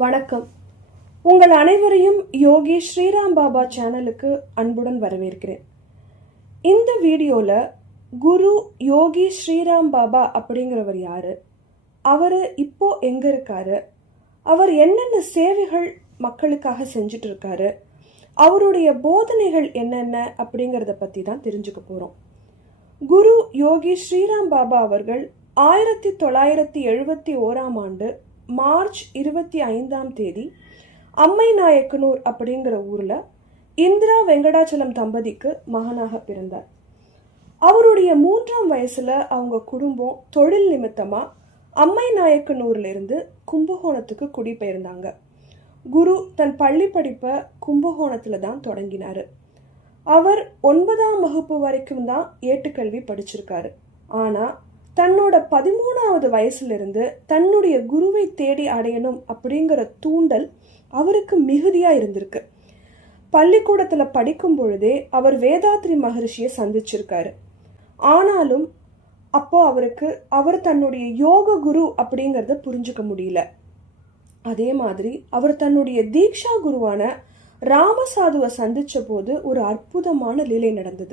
வணக்கம். உங்கள் அனைவரையும் யோகி ஸ்ரீராம் பாபா சேனலுக்கு அன்புடன் வரவேற்கிறேன். இந்த வீடியோல குரு யோகி ஸ்ரீராம் பாபா அப்படிங்கிறவர் யாரு, அவர் இப்போ எங்க இருக்காரு, அவர் என்னென்ன சேவைகள் மக்களுக்காக செஞ்சுட்டு இருக்காரு, அவருடைய போதனைகள் என்னென்ன அப்படிங்கிறத பத்தி தான் தெரிஞ்சுக்க போறோம். குரு யோகி ஸ்ரீராம் பாபா அவர்கள் 1971 மார்ச் 25 அம்மை நாயக்கனூர் அப்படிங்கிற ஊர்ல இந்திரா வெங்கடாச்சலம் தம்பதிக்கு மகனாக பிறந்தார். அவருடைய 3ஆம் வயசுல அவங்க குடும்பம் தொழில் நிமித்தமா அம்மை நாயக்கனூர்ல இருந்து கும்பகோணத்துக்கு குடிபெயர்ந்தாங்க. குரு தன் பள்ளி படிப்பை கும்பகோணத்துல தான் தொடங்கினாரு. அவர் 9ஆம் வகுப்பு வரைக்கும் தான் ஏட்டுக்கல்வி படிச்சிருக்காரு. ஆனா தன்னோட 13வது வயசுல இருந்து தன்னுடைய குருவை தேடி அடையணும் அப்படிங்கிற தூண்டல் அவருக்கு மிகுதியா இருந்திருக்கு. பள்ளிக்கூடத்துல படிக்கும் பொழுதே அவர் வேதாத்ரி மகரிஷியை சந்திச்சிருக்காரு. ஆனாலும் அப்போ அவர் தன்னுடைய யோக குரு அப்படிங்கறத புரிஞ்சுக்க முடியல. அதே மாதிரி அவர் தன்னுடைய தீக்ஷா குருவான ராமசாதுவை சந்திச்ச போது ஒரு அற்புதமான லீலை நடந்தது.